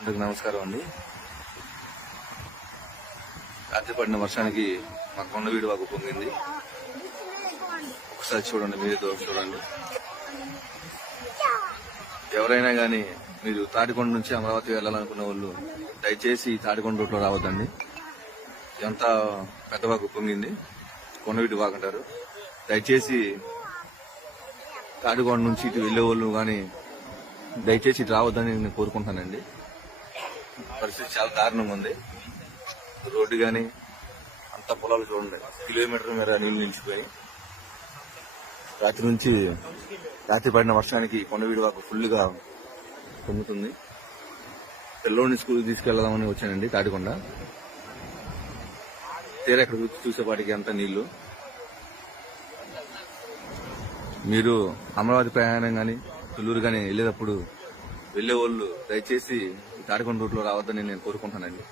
అందరికి నమస్కారం అండి రాత్రి పడిన వర్షానికి మా కొండవీడు వాకు పొంగింది ఒకసారి చూడండి మీరు చూడండి ఎవరైనా కానీ మీరు తాటికొండ నుంచి అమరావతి వెళ్ళాలనుకున్న వాళ్ళు దయచేసి తాటికొండ రూట్లో రావద్దండి ఎంత పెద్ద వాకు పొంగింది కొండవీటి వాకు దయచేసి తాటికొండ నుంచి ఇటు వెళ్ళే వాళ్ళు కానీ దయచేసి ఇటు రావద్దని నేను కోరుకుంటానండి పరిస్థితి చాలా దారుణంగా ఉంది రోడ్డు కానీ అంత పొలాలు చూడండి కిలోమీటర్ మేర నీళ్ళు నిలిచిపోయి రాత్రి నుంచి రాత్రి పడిన వర్షానికి కొండవీడు వరకు ఫుల్గా పొంగుతుంది పిల్లోని స్కూల్కి తీసుకెళ్దామని వచ్చానండి తాటికొండ తీరా ఇక్కడ చూసేపాటికి అంత నీళ్లు మీరు అమరావతి ప్రయాణం కానీ తుళ్ళూరు కానీ వెళ్ళేటప్పుడు వెళ్లే వాళ్ళు దయచేసి తాడికొండ రూట్ లో రావద్దని నేను కోరుకుంటానండి